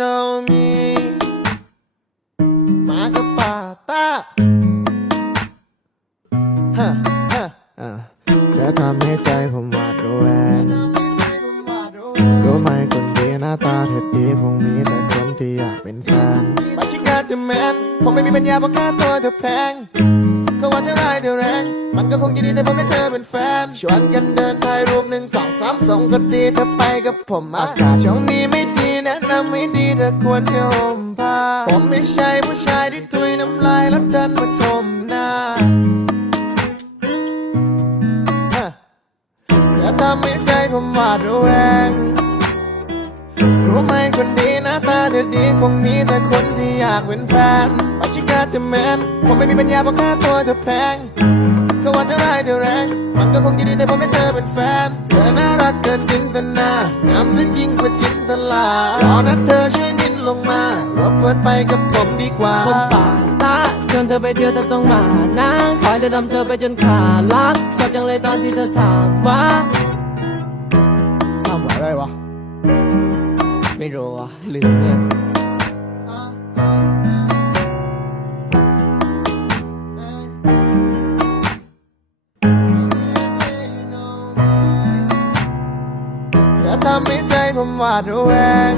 know me Maga pata จะทำให้ใจผมหวาดระแวงรู้ไหมคนดีหน้าตาเธอดีคงมีแต่คนที่อยากเป็นแฟนมาชิกาเธอแมนผมไม่มีปัญญาเพราะค่าตัวเธอแพงเก็ว่าเธอร้ายเธอแรง มันก็คงยินดีแต่ผมไม่เธอเป็นแฟน ชวนกันเดินถ่ายรูปหนึ่งสองสามสองก็ดีเธอไปกับผมอากาศช่วงนี้ไม่ดี แนะนำไม่ดีเธอควรจะห่มผ้าผมไม่ใช่ผู้ชายที่ตุยน้ำลายแล้วดันมาทมหน้าอย่าทำให้ใจผมหวาดระแวงรู้ไหมคนดีหน้าตาเธอดีคงมีแต่คนที่อยากเป็นแฟนมาชิกาเธอแมนผมไม่มีปัญญาเพราะค่าตัวเธอแพงก็ว่าเธอร้ายเธอแรง มันก็คงจะดีแต่ผมไม่เธอเป็นแฟน เธอน่ารักเกินจินตนา งามสิ้นยิ่งกว่าจินตลารอนะเธอช่วยบินลงมารบกวนไปกับผมดีกว่าผมป่าตาชวนเธอไปเที่ยวแต่ต้องมานะคอยเดินดำเธอไปจนขาลักชอบจังเลยตอนที่เธอถามว่าทำอะไรวะ ไม่รู้อะลืมเนี่ย อทำให้ใจผมหวาดระแวง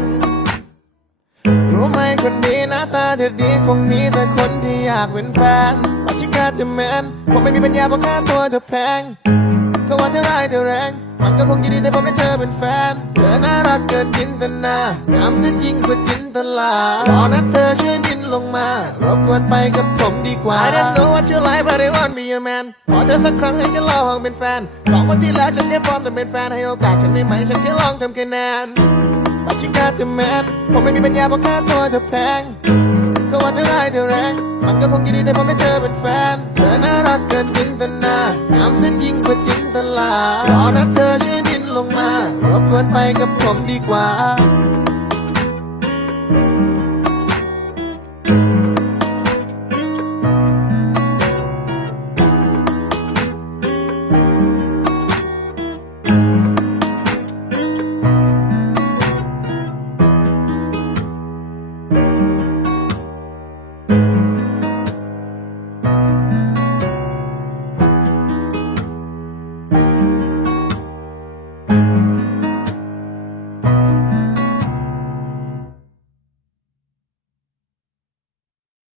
รู้ไหมคนดีหน้าตาเธอดีคงมีแต่คนที่อยากเป็นแฟนมาชิกาเธอแมนผมไม่มีปัญญาเพราะค่าตัวเธอแพง ก็ว่าเธอร้ายเธอแรง มันก็คงจะดีแต่ผมไม่เธอเป็นแฟน เธอน่ารักเกินจินตนางามสิ้นยิ่งกว่าจินตลารอนะเธอช่วยบินลงมารบกวนไปกับผมดีกว่า I don't know what you like but I want be your man ขอเธอสักครั้งให้ฉันลองเป็นแฟนสองวันที่แล้วฉันแค่ฟอร์มแต่เป็นแฟนให้โอกาสฉันได้ไหมฉันแค่ลองทำแค่นั้นมาชิกาเธอแมนผมไม่มีปัญญาเพราะค่าตัวเธอแพงก็ว่าเธอร้ายเธอแรง มันก็คงจะดีแต่ผมไม่เธอเป็นแฟนารอนะเธอช่วยบินลงมารบกวนไปกับผมดีกว่า